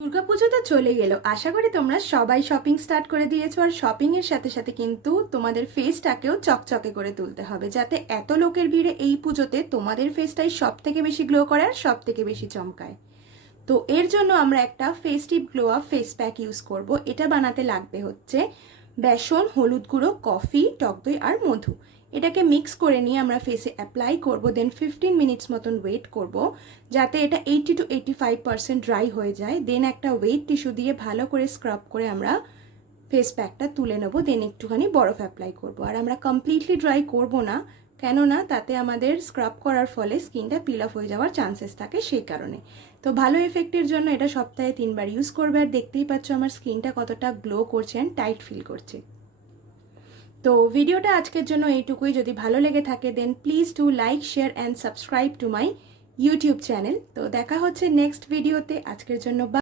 দুর্গাপুজো তো চলে গেল। আশা করি তোমরা সবাই শপিং স্টার্ট করে দিয়েছো, আর শপিং এর সাথে সাথে কিন্তু তোমাদের ফেসটাকেও চকচকে করে তুলতে হবে, যাতে এত লোকের ভিড়ে এই পুজোতে তোমাদের ফেসটাই সব থেকে বেশি গ্লো করে আর সব থেকে বেশি চমকায়। তো এর জন্য আমরা একটা festive glow up face pack use করব। এটা বানাতে লাগবে হচ্ছে বেসন, হলুদ গুঁড়ো, কফি, টক দই আর মধু। এটাকে মিক্স করে নিয়ে আমরা ফেসে অ্যাপ্লাই করব, দেন 15 মিনিটস মতন ওয়েট করব যাতে এটা 80 to 85% ড্রাই হয়ে যায়। দেন একটা ওয়েট টিস্যু দিয়ে ভালো করে স্ক্রাব করে আমরা ফেস প্যাকটা তুলে নেবো। দেন একটুখানি বরফ অ্যাপ্লাই করব। আর আমরা কমপ্লিটলি ড্রাই করব না, কেননা তাতে আমাদের স্ক্রাব করার ফলে স্কিনটা পিল অফ হয়ে যাওয়ার চান্সেস থাকে, সেই কারণে। তো ভালো এফেক্টের জন্য এটা সপ্তাহে 3বার ইউজ করবে। আর দেখতেই পাচ্ছ আমার স্কিনটা কতটা গ্লো করছে অ্যান্ড টাইট ফিল করছে। তো ভিডিওটা আজকের জন্য এইটুকুই। যদি ভালো লেগে থাকে then please do like, share and subscribe to my YouTube channel. তো দেখা হচ্ছে নেক্সট ভিডিওতে। আজকের জন্য